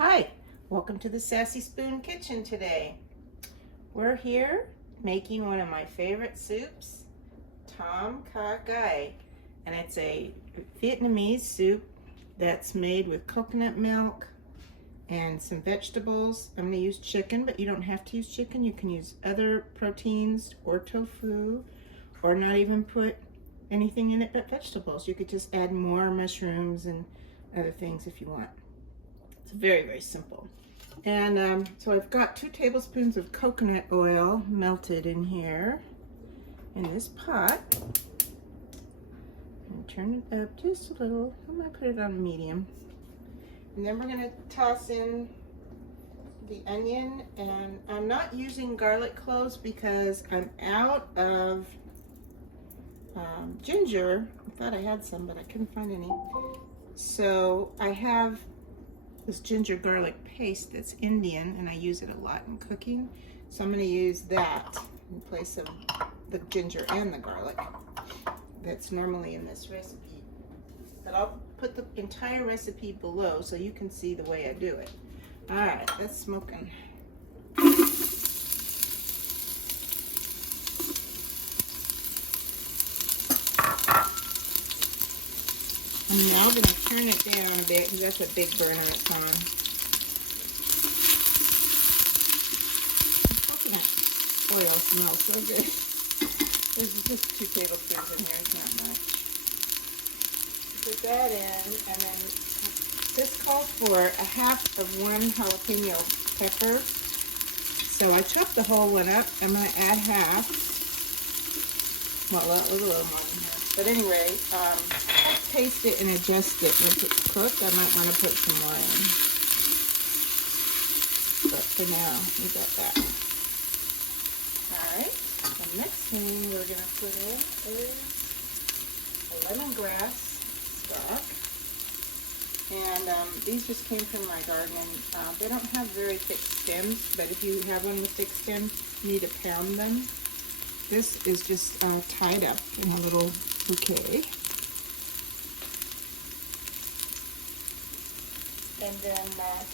Hi, welcome to the Sassy Spoon Kitchen today. We're here making one of my favorite soups, Tom Kha Gai, and it's a Vietnamese soup that's made with coconut milk and some vegetables. I'm going to use chicken, but you don't have to use chicken. You can use other proteins or tofu, or not even put anything in it but vegetables. You could just add more mushrooms and other things if you want. It's very, very simple. And so I've got 2 tablespoons of coconut oil melted in here in this pot. And turn it up just a little. I'm going to put it on medium. And then we're going to toss in the onion. And I'm not using garlic cloves because I'm out of ginger. I thought I had some, but I couldn't find any. So I have this ginger garlic paste that's Indian, and I use it a lot in cooking. So I'm going to use that in place of the ginger and the garlic that's normally in this recipe. But I'll put the entire recipe below so you can see the way I do it. All right, that's smoking. I'm now going to turn it down a bit because that's a big burner it's on. Coconut oil smells so good. There's just 2 tablespoons in here, it's not much. Put that in, and then this calls for a half of 1 jalapeno pepper. So I chopped the whole one up. I'm going to add half. Well, a little more than half. But anyway, taste it and adjust it. Once it's cooked, I might want to put some more in. But for now, we got that. Alright, the next thing we're going to put in is a lemongrass stalk. And these just came from my garden. They don't have very thick stems, but if you have one with thick stems, you need to pound them. This is just tied up in a little bouquet. And then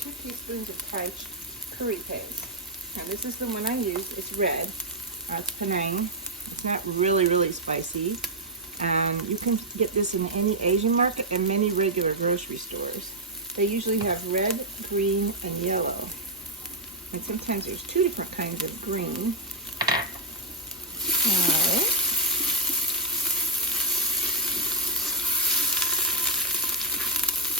2 teaspoons of Thai curry paste. Now this is the one I use. It's red. It's Penang. It's not really spicy. You can get this in any Asian market and many regular grocery stores. They usually have red, green, and yellow. And sometimes there's 2 different kinds of green. Alright.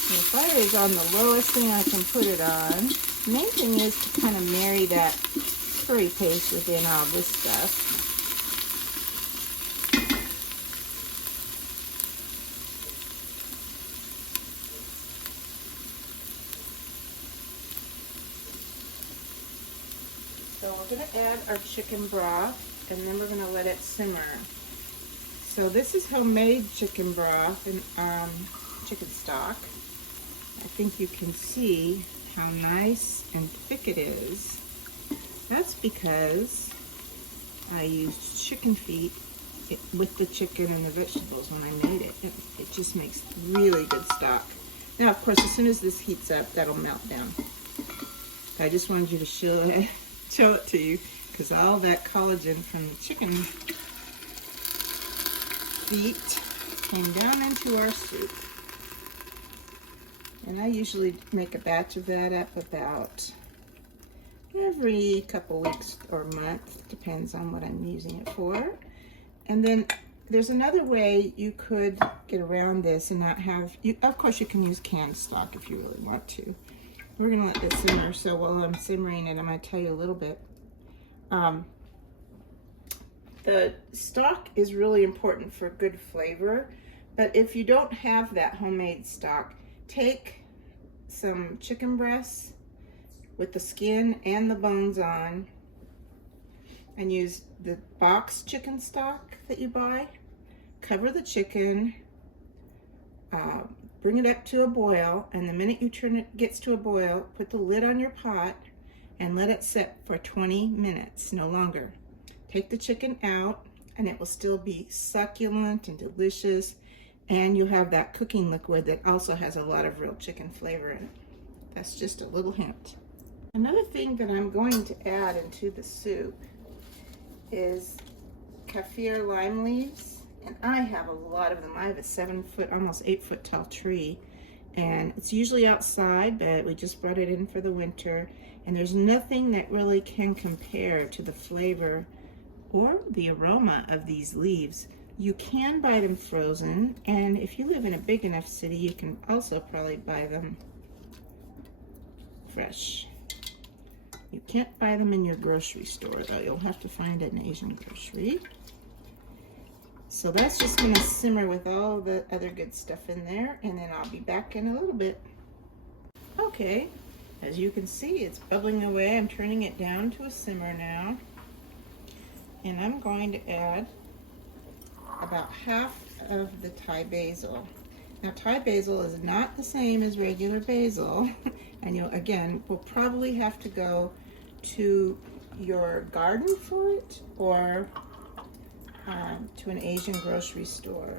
The fire is on the lowest thing I can put it on. The main thing is to kind of marry that curry paste within all this stuff. So we're going to add our chicken broth, and then we're going to let it simmer. So this is homemade chicken broth and chicken stock. I think you can see how nice and thick it is. That's because I used chicken feet with the chicken and the vegetables when I made it. It just makes really good stock. Now, of course, as soon as this heats up, that'll melt down. I just wanted you to show it to you because all that collagen from the chicken feet came down into our soup. And I usually make a batch of that up about every couple weeks or month, depends on what I'm using it for. And then there's another way you could get around this and not have, of course you can use canned stock if you really want to. We're gonna let this simmer, so while I'm simmering it, I'm gonna tell you a little bit. The stock is really important for good flavor, but if you don't have that homemade stock, take some chicken breasts with the skin and the bones on and use the boxed chicken stock that you buy. Cover the chicken, bring it up to a boil, and the minute you turn it gets to a boil, put the lid on your pot and let it sit for 20 minutes, no longer. Take the chicken out and it will still be succulent and delicious, and you have that cooking liquid that also has a lot of real chicken flavor in it. That's just a little hint. Another thing that I'm going to add into the soup is Kaffir lime leaves, and I have a lot of them. I have a 7-foot, almost 8-foot tall tree, and it's usually outside, but we just brought it in for the winter, and there's nothing that really can compare to the flavor or the aroma of these leaves. You can buy them frozen, and if you live in a big enough city, you can also probably buy them fresh. You can't buy them in your grocery store, though. You'll have to find an Asian grocery. So that's just gonna simmer with all the other good stuff in there, and then I'll be back in a little bit. Okay, as you can see, it's bubbling away. I'm turning it down to a simmer now. And I'm going to add about half of the Thai basil. Now, Thai basil is not the same as regular basil, and you'll, again, will probably have to go to your garden for it, or to an Asian grocery store.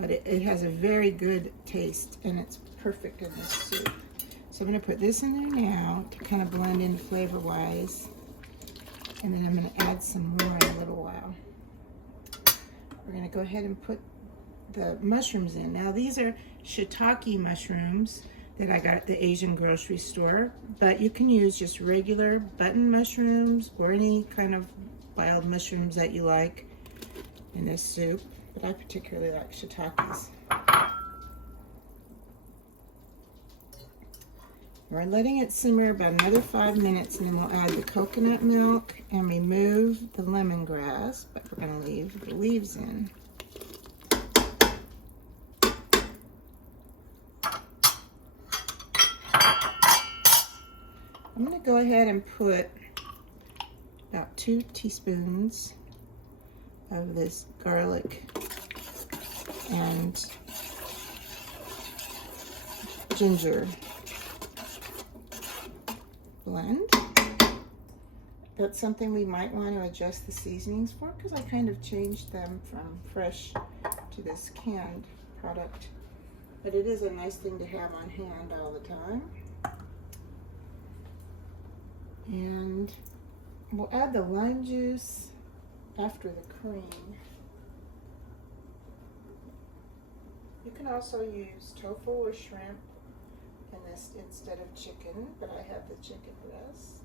But it has a very good taste, and it's perfect in this soup. So I'm going to put this in there now to kind of blend in flavor-wise, and then I'm going to add some more in a little while. We're going to go ahead and put the mushrooms in. Now, these are shiitake mushrooms that I got at the Asian grocery store, but you can use just regular button mushrooms or any kind of wild mushrooms that you like in this soup, but I particularly like shiitakes. We're letting it simmer about another 5 minutes, and then we'll add the coconut milk and remove the lemongrass, but we're going to leave the leaves in. I'm going to go ahead and put about 2 teaspoons of this garlic and ginger blend. That's something we might want to adjust the seasonings for, because I kind of changed them from fresh to this canned product. But it is a nice thing to have on hand all the time. And we'll add the lime juice after the cream. You can also use tofu or shrimp in this instead of chicken, but I have the chicken breast.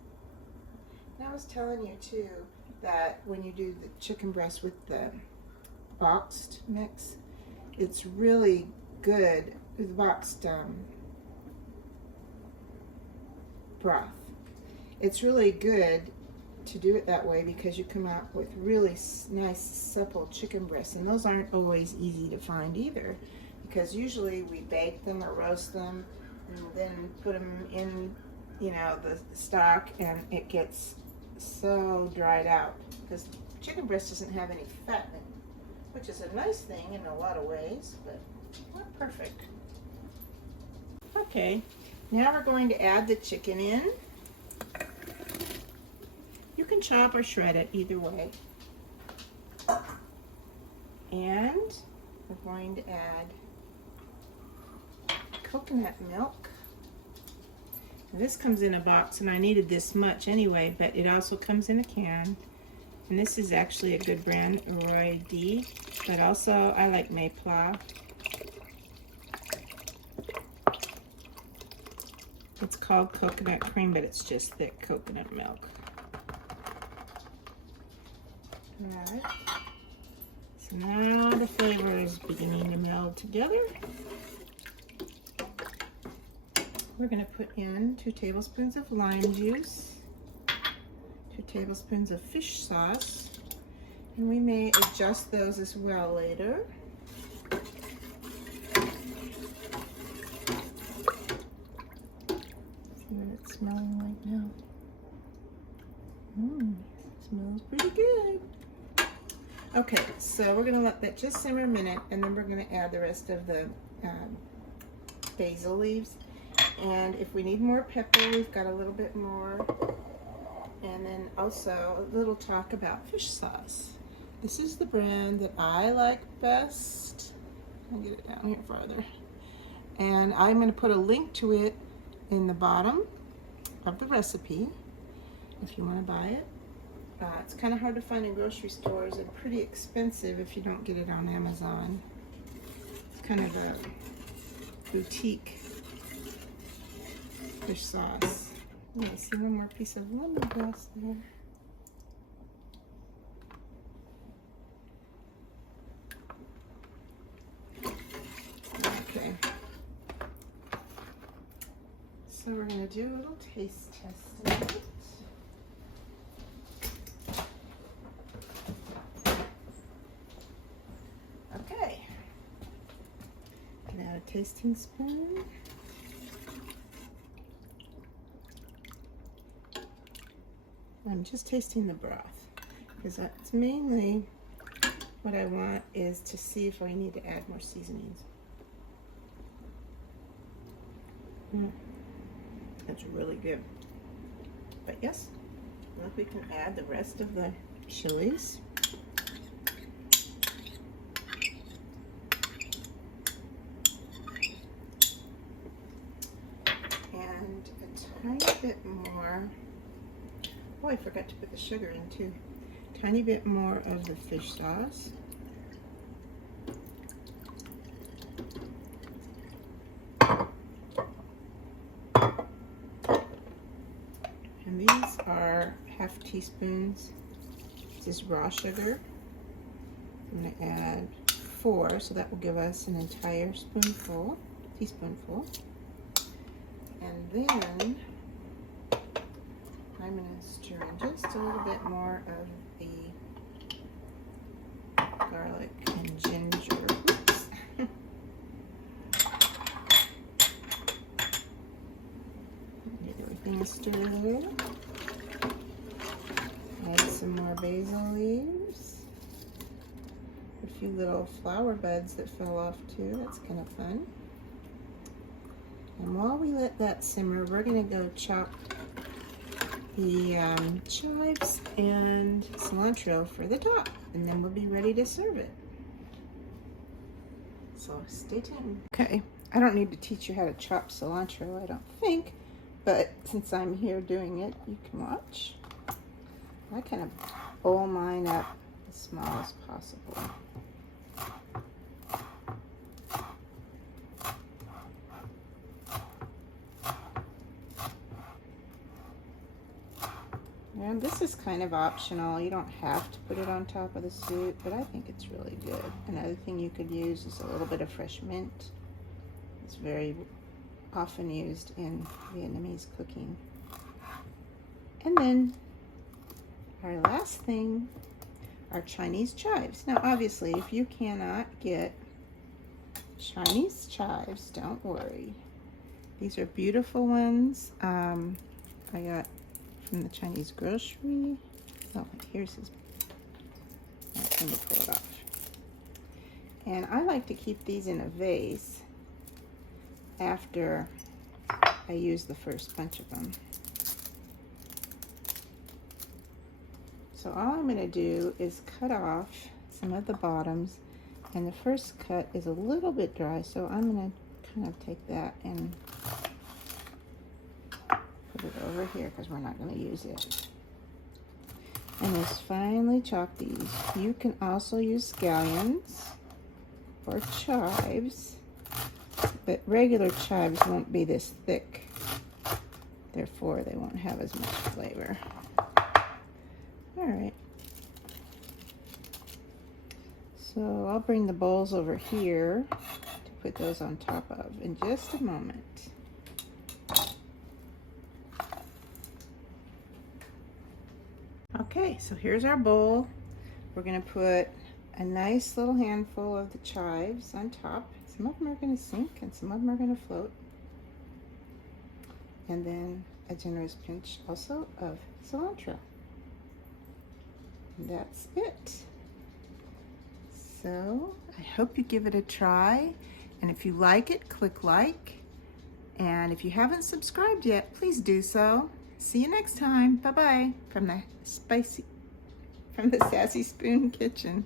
And I was telling you too that when you do the chicken breast with the boxed mix, it's really good with boxed broth. It's really good to do it that way because you come out with really nice supple chicken breasts, and those aren't always easy to find either, because usually we bake them or roast them and then put them in, you know, the stock, and it gets so dried out because chicken breast doesn't have any fat in it, which is a nice thing in a lot of ways, but not perfect. Okay, now we're going to add the chicken in. You can chop or shred it either way. And we're going to add coconut milk. Now, this comes in a box, and I needed this much anyway, but it also comes in a can. And this is actually a good brand, Roy D, but also I like Maypla. It's called coconut cream, but it's just thick coconut milk. Alright, so now the flavor is beginning to meld together. We're going to put in 2 tablespoons of lime juice, 2 tablespoons of fish sauce, and we may adjust those as well later. See what it's smelling like now. Smells pretty good. Okay, so we're going to let that just simmer a minute, and then we're going to add the rest of the basil leaves. And if we need more pepper, we've got a little bit more. And then also a little talk about fish sauce. This is the brand that I like best. I'll get it down here farther. And I'm going to put a link to it in the bottom of the recipe if you want to buy it. It's kind of hard to find in grocery stores and pretty expensive if you don't get it on Amazon. It's kind of a boutique fish sauce. Oh, I see one more piece of lemongrass there. Okay. So we're going to do a little taste testing. Okay. Now a tasting spoon. I'm just tasting the broth because that's mainly what I want, is to see if I need to add more seasonings. That's really good. But yes, look, we can add the rest of the chilies. And a tiny bit more. Oh, I forgot to put the sugar in too. Tiny bit more of the fish sauce. And these are half teaspoons. This is raw sugar. I'm going to add 4, so that will give us an entire teaspoonful. And then I'm going to stir in just a little bit more of the garlic and ginger. Oops. Get everything stirred. Add some more basil leaves. A few little flower buds that fell off too. That's kind of fun. And while we let that simmer, we're going to go chop the chives and cilantro for the top, and then we'll be ready to serve it. So stay tuned. Okay, I don't need to teach you how to chop cilantro, I don't think, but since I'm here doing it, you can watch. I kind of bowl mine up as small as possible. And this is kind of optional. You don't have to put it on top of the soup, but I think it's really good. Another thing you could use is a little bit of fresh mint. It's very often used in Vietnamese cooking. And then our last thing are Chinese chives. Now obviously, if you cannot get Chinese chives, don't worry. These are beautiful ones. I got from the Chinese grocery. Oh, here's his. Let me pull it off. And I like to keep these in a vase after I use the first bunch of them. So all I'm going to do is cut off some of the bottoms, and the first cut is a little bit dry, so I'm going to kind of take that and put it over here because we're not going to use it. And just finely chop these. You can also use scallions or chives, but regular chives won't be this thick, therefore they won't have as much flavor. Alright, so I'll bring the bowls over here to put those on top of in just a moment. Okay, so here's our bowl. We're going to put a nice little handful of the chives on top. Some of them are going to sink and some of them are going to float. And then a generous pinch also of cilantro. And that's it. So I hope you give it a try. And if you like it, click like. And if you haven't subscribed yet, please do so. See you next time. Bye-bye from the Sassy Spoon Kitchen.